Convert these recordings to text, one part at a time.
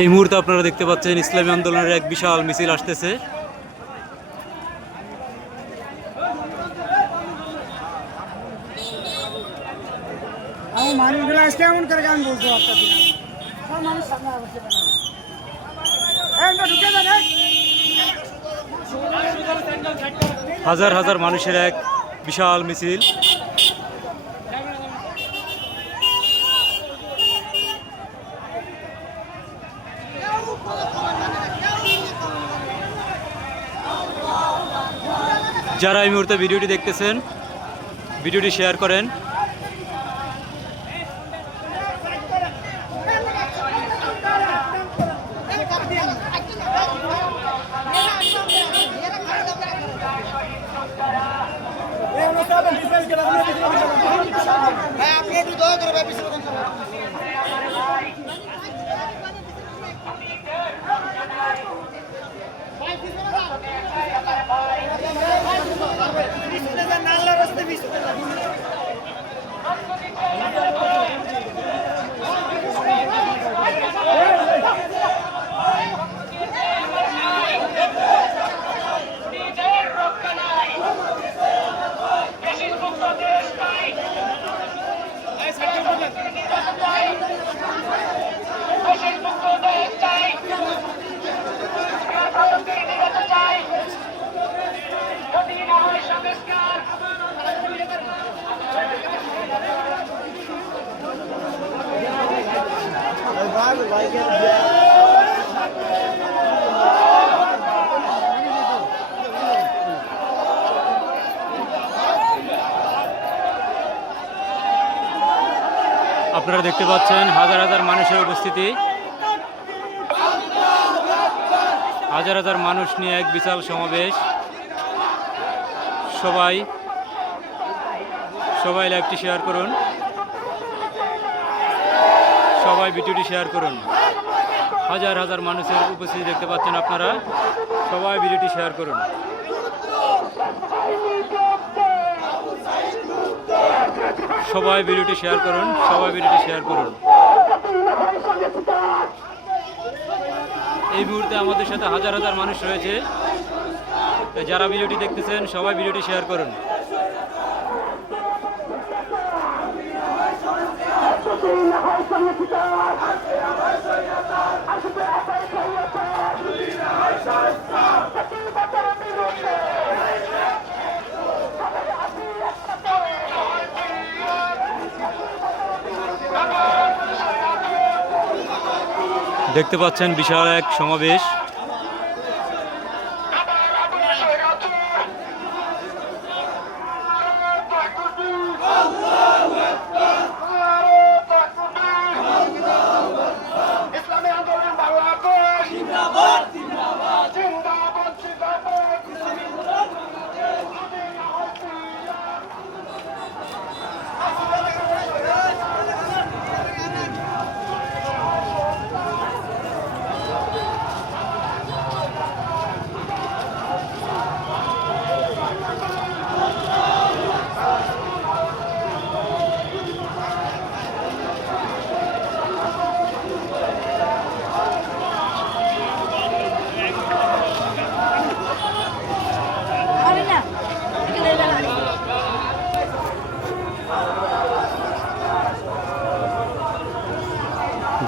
এই মুহূর্তে আপনারা দেখতে পাচ্ছেন ইসলামী আন্দোলনের এক বিশাল মিছিল আসতেছে। হাজার হাজার মানুষের এক বিশাল মিছিল। যারা এই মুহূর্তে ভিডিওটি দেখতেছেন, ভিডিওটি শেয়ার করেন। আপনারা দেখতে পাচ্ছেন হাজার হাজার মানুষের উপস্থিতি, হাজার হাজার মানুষ নিয়ে এক বিশাল সমাবেশ। সবাই লাইভটি শেয়ার করুন, সবাই ভিডিওটি শেয়ার করুন। হাজার হাজার মানুষের উপস্থিতি দেখতে পাচ্ছেন আপনারা, সবাই ভিডিওটি শেয়ার করুন। সবাই ভিডিওটি শেয়ার করুন, সবাই ভিডিওটি শেয়ার করুন। এই মুহূর্তে আমাদের সাথে হাজার হাজার মানুষ রয়েছে। যারা ভিডিওটি দেখতেছেন সবাই ভিডিওটি শেয়ার করুন। দেখতে পাচ্ছেন বিশাল এক সমাবেশ।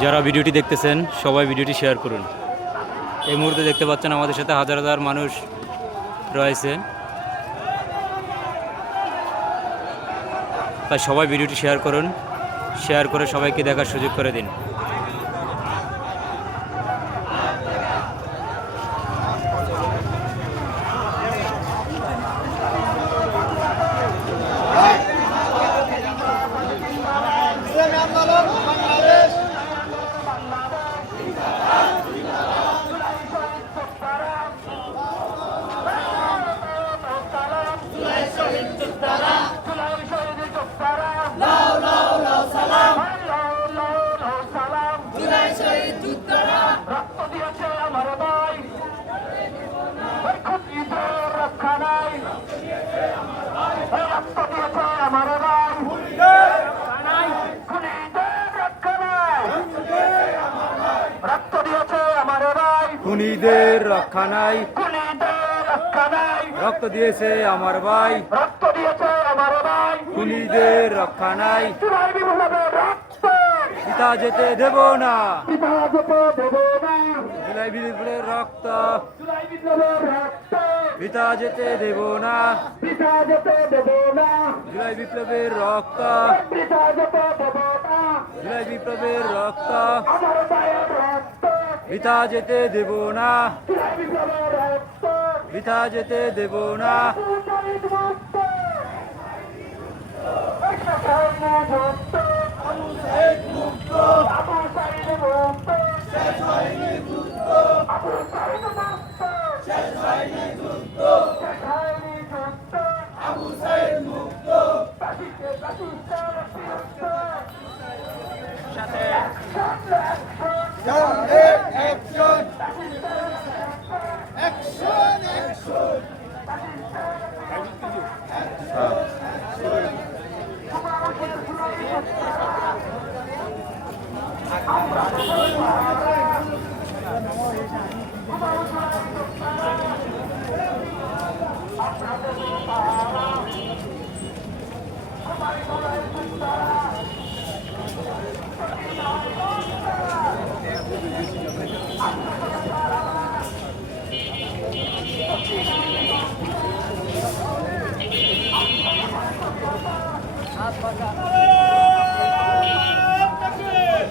যারা ভিডিওটি দেখতেছেন সবাই ভিডিওটি শেয়ার করুন। এই মুহূর্তে দেখতে পাচ্ছেন আমাদের সাথে হাজার হাজার মানুষ রয়েছে, তাই সবাই ভিডিওটি শেয়ার করুন, শেয়ার করে সবাইকে দেখার সুযোগ করে দিন। খুনিদের রক্ষা নাই, রক্ত দিয়েছে আমার ভাই, খুনিদের রক্ষা নাই, পিতা যেতে দেব না, জুলাই বিপ্লবের রক্ত, পিতা যেতে দেব না, জুলাই বিপ্লবের রক্ত, জুলাই বিপ্লবের রক্ত, পিতা যেতে দেব না, পিতা যেতে দেব না।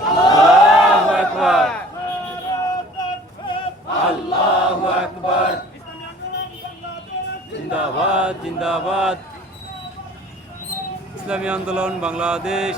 আল্লাহু আকবার, আল্লাহু আকবার, জিন্দাবাদ জিন্দাবাদ, ইসলামী আন্দোলন বাংলাদেশ।